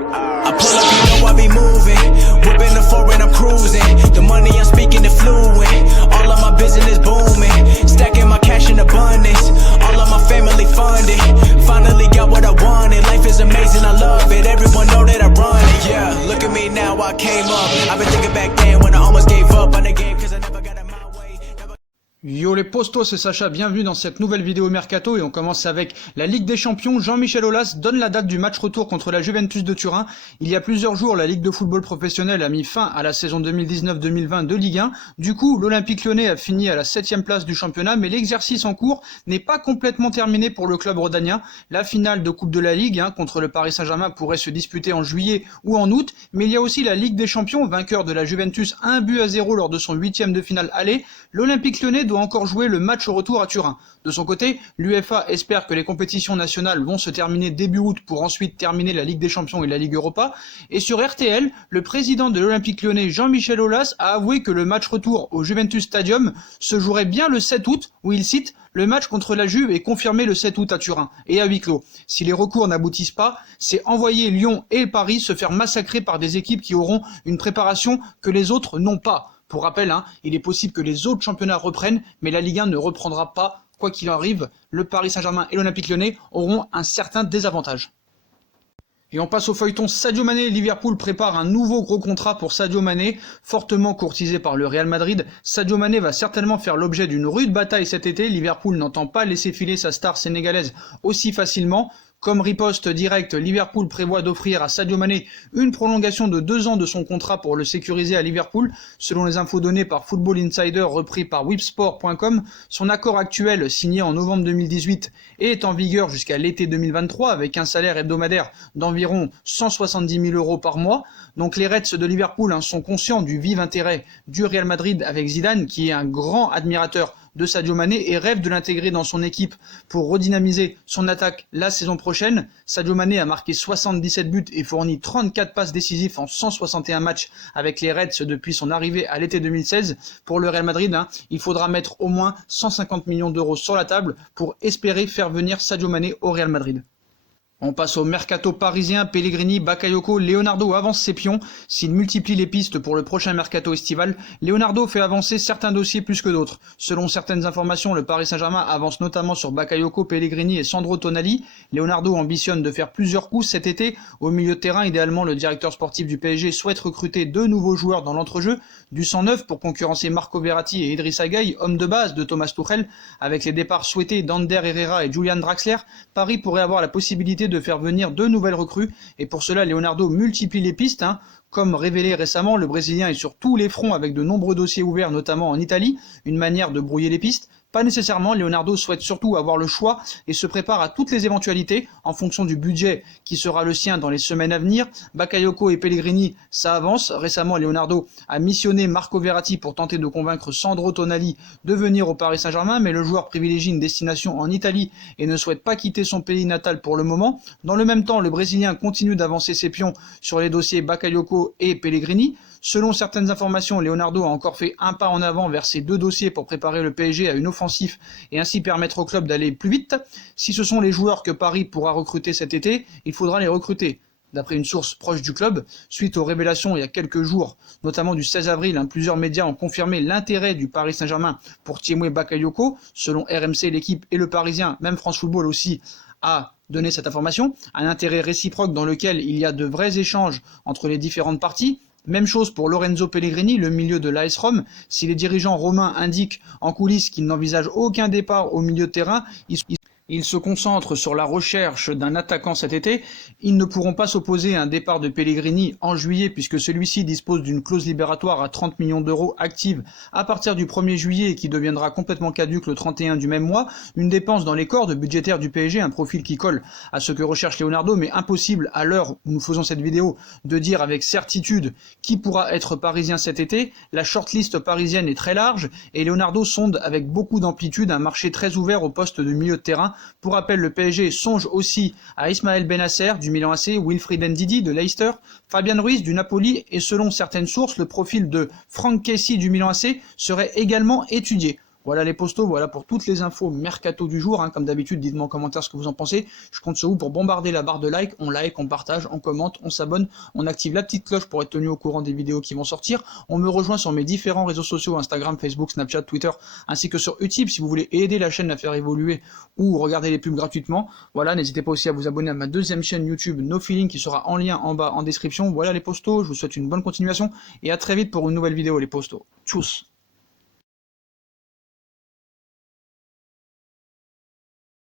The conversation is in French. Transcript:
I pull up, you know I be moving. Whipping the foreign, I'm cruising. The money I'm speaking is fluent. All of my business booming. Stacking my cash in abundance. All of my family funded. Finally got what I wanted. Life is amazing, I love it. Everyone know that I run it. Yeah, look at me now, I came up. I've been thinking back then when I almost gave up on the game cause I never got it my way. Yo les postos, c'est Sacha, bienvenue dans cette nouvelle vidéo Mercato et on commence avec la Ligue des Champions. Jean-Michel Aulas donne la date du match retour contre la Juventus de Turin. Il y a plusieurs jours, la Ligue de football professionnel a mis fin à la saison 2019-2020 de Ligue 1. Du coup, l'Olympique Lyonnais a fini à la 7e place du championnat, mais l'exercice en cours n'est pas complètement terminé pour le club rhodanien. La finale de Coupe de la Ligue contre le Paris Saint-Germain pourrait se disputer en juillet ou en août, mais il y a aussi la Ligue des Champions, vainqueur de la Juventus 1-0 lors de son 8e de finale aller. L'Olympique Lyonnais doit encore jouer le match au retour à Turin. De son côté, l'UEFA espère que les compétitions nationales vont se terminer début août pour ensuite terminer la Ligue des Champions et la Ligue Europa. Et sur RTL, le président de l'Olympique Lyonnais, Jean-Michel Aulas, a avoué que le match retour au Juventus Stadium se jouerait bien le 7 août, où il cite « Le match contre la Juve est confirmé le 7 août à Turin et à huis clos. Si les recours n'aboutissent pas, c'est envoyer Lyon et Paris se faire massacrer par des équipes qui auront une préparation que les autres n'ont pas. » Pour rappel, il est possible que les autres championnats reprennent, mais la Ligue 1 ne reprendra pas. Quoi qu'il arrive, le Paris Saint-Germain et l'Olympique Lyonnais auront un certain désavantage. Et on passe au feuilleton Sadio Mané. Liverpool prépare un nouveau gros contrat pour Sadio Mané, fortement courtisé par le Real Madrid. Sadio Mané va certainement faire l'objet d'une rude bataille cet été. Liverpool n'entend pas laisser filer sa star sénégalaise aussi facilement. Comme riposte directe, Liverpool prévoit d'offrir à Sadio Mané une prolongation de 2 ans de son contrat pour le sécuriser à Liverpool. Selon les infos données par Football Insider repris par Whipsport.com, son accord actuel, signé en novembre 2018, est en vigueur jusqu'à l'été 2023 avec un salaire hebdomadaire d'environ 170 000 € par mois. Donc les Reds de Liverpool sont conscients du vif intérêt du Real Madrid avec Zidane, qui est un grand admirateur de Sadio Mané et rêve de l'intégrer dans son équipe pour redynamiser son attaque la saison prochaine. Sadio Mané a marqué 77 buts et fourni 34 passes décisives en 161 matchs avec les Reds depuis son arrivée à l'été 2016. Pour le Real Madrid, il faudra mettre au moins 150 millions d'euros sur la table pour espérer faire venir Sadio Mané au Real Madrid. On passe au mercato parisien. Pellegrini, Bakayoko, Leonardo avancent ses pions. S'il multiplie les pistes pour le prochain mercato estival, Leonardo fait avancer certains dossiers plus que d'autres. Selon certaines informations, le Paris Saint-Germain avance notamment sur Bakayoko, Pellegrini et Sandro Tonali. Leonardo ambitionne de faire plusieurs coups cet été. Au milieu de terrain, idéalement, le directeur sportif du PSG souhaite recruter 2 nouveaux joueurs dans l'entrejeu, du sang neuf pour concurrencer Marco Verratti et Idrissa Gueye, homme de base de Thomas Tuchel. Avec les départs souhaités d'Ander Herrera et Julian Draxler, Paris pourrait avoir la possibilité de faire venir 2 nouvelles recrues, et pour cela Leonardo multiplie les pistes. Comme révélé récemment, le Brésilien est sur tous les fronts avec de nombreux dossiers ouverts, notamment en Italie, une manière de brouiller les pistes. Pas nécessairement, Leonardo souhaite surtout avoir le choix et se prépare à toutes les éventualités en fonction du budget qui sera le sien dans les semaines à venir. Bakayoko et Pellegrini, ça avance. Récemment, Leonardo a missionné Marco Verratti pour tenter de convaincre Sandro Tonali de venir au Paris Saint-Germain, mais le joueur privilégie une destination en Italie et ne souhaite pas quitter son pays natal pour le moment. Dans le même temps, le Brésilien continue d'avancer ses pions sur les dossiers Bakayoko et Pellegrini. Selon certaines informations, Leonardo a encore fait un pas en avant vers ces 2 dossiers pour préparer le PSG à une offensive et ainsi permettre au club d'aller plus vite. Si ce sont les joueurs que Paris pourra recruter cet été, il faudra les recruter. D'après une source proche du club, suite aux révélations il y a quelques jours, notamment du 16 avril, plusieurs médias ont confirmé l'intérêt du Paris Saint-Germain pour Tiémoué Bakayoko. Selon RMC, l'équipe et le Parisien, même France Football aussi, a donné cette information. Un intérêt réciproque dans lequel il y a de vrais échanges entre les différentes parties. Même chose pour Lorenzo Pellegrini, le milieu de l'AS Rome. Si les dirigeants romains indiquent en coulisses qu'ils n'envisagent aucun départ au milieu de terrain, ils se concentrent sur la recherche d'un attaquant cet été. Ils ne pourront pas s'opposer à un départ de Pellegrini en juillet puisque celui-ci dispose d'une clause libératoire à 30 millions d'euros active à partir du 1er juillet et qui deviendra complètement caduque le 31 du même mois. Une dépense dans les cordes budgétaires du PSG, un profil qui colle à ce que recherche Leonardo, mais impossible à l'heure où nous faisons cette vidéo de dire avec certitude qui pourra être parisien cet été. La shortlist parisienne est très large et Leonardo sonde avec beaucoup d'amplitude un marché très ouvert au poste de milieu de terrain. Pour rappel, le PSG songe aussi à Ismaël Bennacer du Milan AC, Wilfried Ndidi de Leicester, Fabian Ruiz du Napoli et selon certaines sources, le profil de Franck Kessie du Milan AC serait également étudié. Voilà les postos, voilà pour toutes les infos mercato du jour. Comme d'habitude, dites-moi en commentaire ce que vous en pensez. Je compte sur vous pour bombarder la barre de like. On like, on partage, on commente, on s'abonne, on active la petite cloche pour être tenu au courant des vidéos qui vont sortir. On me rejoint sur mes différents réseaux sociaux, Instagram, Facebook, Snapchat, Twitter, ainsi que sur Utip si vous voulez aider la chaîne à faire évoluer ou regarder les pubs gratuitement. Voilà, n'hésitez pas aussi à vous abonner à ma deuxième chaîne YouTube No Feeling qui sera en lien en bas en description. Voilà les postos, je vous souhaite une bonne continuation et à très vite pour une nouvelle vidéo les postos. Tchuss.